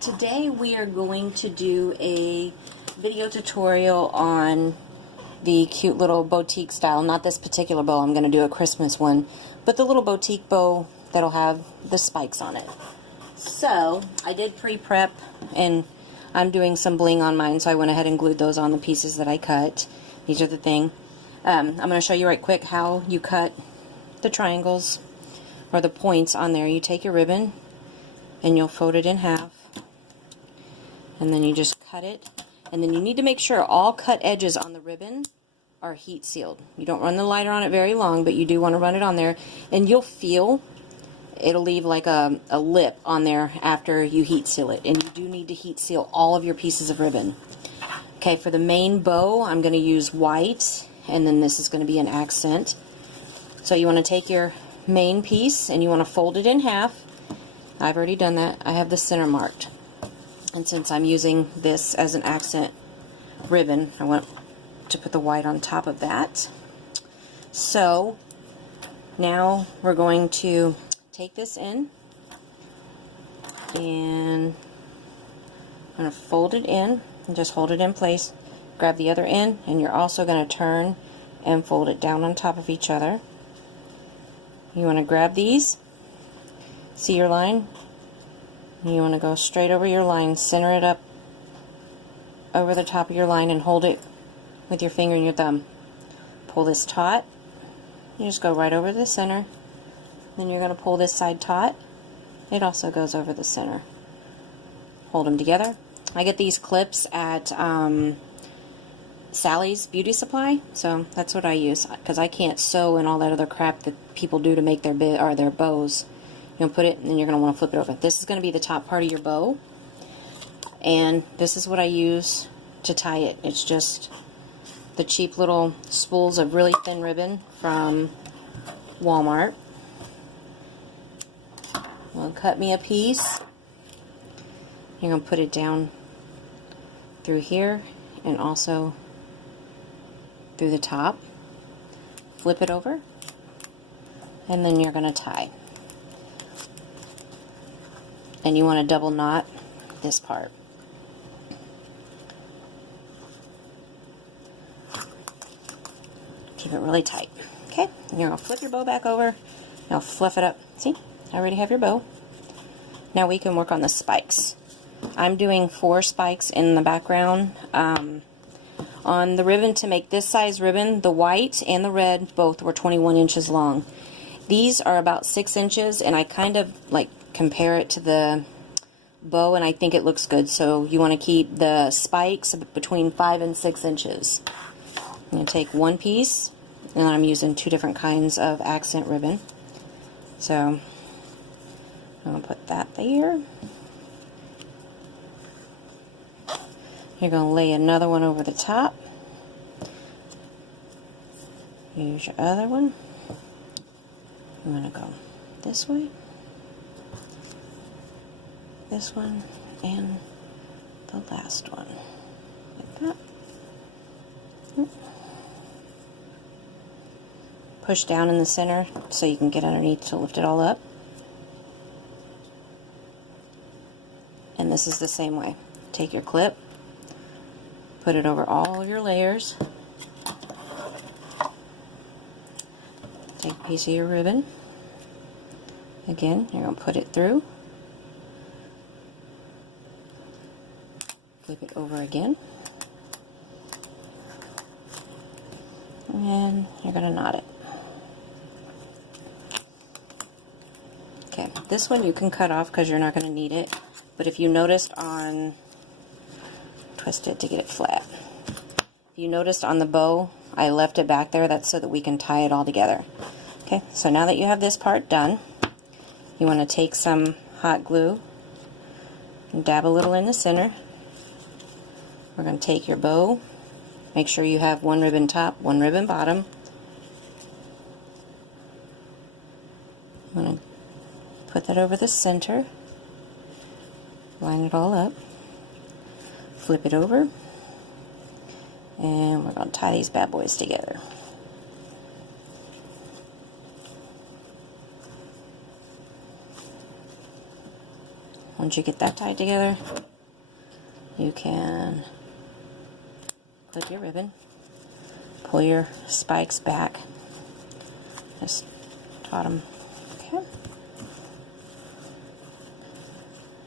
Today we are going to do a video tutorial on the cute little boutique style. Not this particular bow, I'm going to do a Christmas one, but the little boutique bow that'll have the spikes on it. So I did pre-prep and I'm doing some bling on mine, so I went ahead and glued those on the pieces that I cut. These are the thing. I'm going to show you right quick how you cut the triangles or the points on there. You take your ribbon and you'll fold it in half, and then you just cut it, and then you need to make sure all cut edges on the ribbon are heat sealed. You don't run the lighter on it very long, but you do want to run it on there, and you'll feel it'll leave like a lip on there after you heat seal it, and you do need to heat seal all of your pieces of ribbon. Okay, for the main bow I'm going to use white, and then this is going to be an accent. So you want to take your main piece and you want to fold it in half. I've already done that. I have the center marked. And since I'm using this as an accent ribbon, I want to put the white on top of that. So now we're going to take this in and I'm going to fold it in and just hold it in place. Grab the other end, and you're also going to turn and fold it down on top of each other. You want to grab these, see your line, you want to go straight over your line, center it up over the top of your line and hold it with your finger and your thumb. Pull this taut, you just go right over the center, then you're going to pull this side taut, it also goes over the center. Hold them together. I get these clips at Sally's Beauty Supply, so that's what I use, because I can't sew and all that other crap that people do to make their their bows. You're going to put it, and then you're going to want to flip it over. This is going to be the top part of your bow, and this is what I use to tie it. It's just the cheap little spools of really thin ribbon from Walmart. Well, cut me a piece. You're going to put it down through here and also through the top. Flip it over, and then you're going to tie. And you want to double knot this part. Keep it really tight. Okay, and you're going to flip your bow back over. Now fluff it up. See, I already have your bow. Now we can work on the spikes. I'm doing 4 spikes in the background. On the ribbon, to make this size ribbon, the white and the red both were 21 inches long. These are about 6 inches, and I kind of like compare it to the bow, and I think it looks good. So you want to keep the spikes between 5 and 6 inches. I'm going to take one piece, and I'm using 2 different kinds of accent ribbon. So I'm going to put that there. You're going to lay another one over the top. Use your other one. I'm going to go this way, this one, and the last one. Like that. Push down in the center so you can get underneath to lift it all up. And this is the same way. Take your clip, put it over all of your layers. Take a piece of your ribbon. Again, you're going to put it through. Flip it over again. And you're going to knot it. Okay, this one you can cut off because you're not going to need it. But if you noticed on, twist it to get it flat. If you noticed on the bow, I left it back there. That's so that we can tie it all together. Okay, so now that you have this part done, you want to take some hot glue and dab a little in the center. We're going to take your bow, make sure you have one ribbon top, one ribbon bottom. I'm going to put that over the center, line it all up, flip it over, and we're going to tie these bad boys together. once you get that tied together, you can clip your ribbon, pull your spikes back, just taut them. Okay.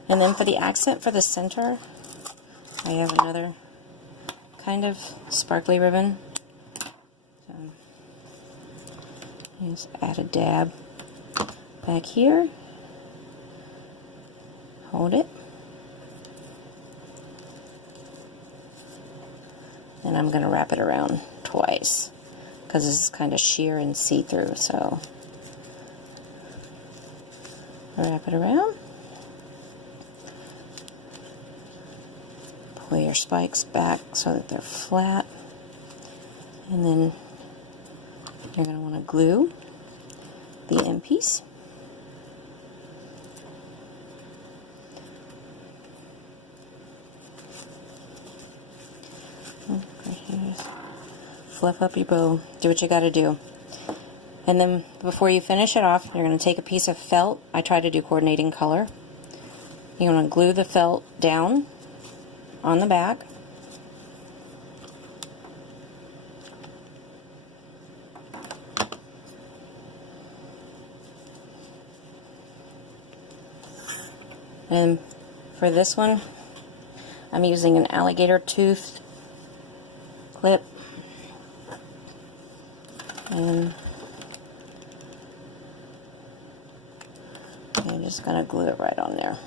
And then for the accent for the center, I have another kind of sparkly ribbon. So just add a dab back here. Hold it. And I'm going to wrap it around twice because this is kind of sheer and see-through. So wrap it around. Pull your spikes back so that they're flat. And then you're going to want to glue the end piece. Fluff up your bow. Do what you got to do. And then before you finish it off, you're going to take a piece of felt. I try to do coordinating color. You're going to glue the felt down on the back. And for this one, I'm using an alligator tooth clip. And I'm just going to glue it right on there.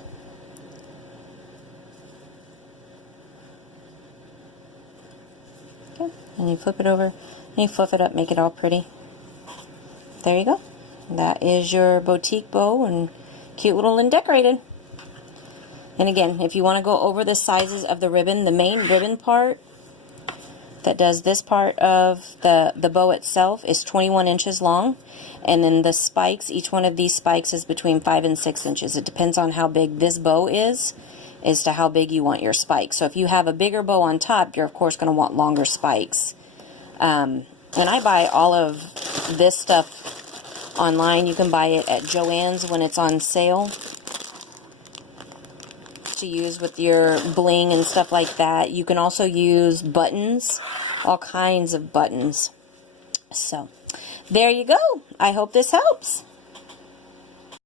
Okay, and you flip it over, and you fluff it up, make it all pretty. There you go. That is your boutique bow, and cute little and decorated. And again, if you want to go over the sizes of the ribbon, the main ribbon part that does this part of the bow itself is 21 inches long, and then the spikes, each one of these spikes is between 5 and 6 inches. It depends on how big this bow is as to how big you want your spikes. So if you have a bigger bow on top, you're of course going to want longer spikes. And I buy all of this stuff online. You can buy it at Joann's when it's on sale to use with your bling and stuff like that. You can also use buttons, all kinds of buttons. So there you go. I hope this helps.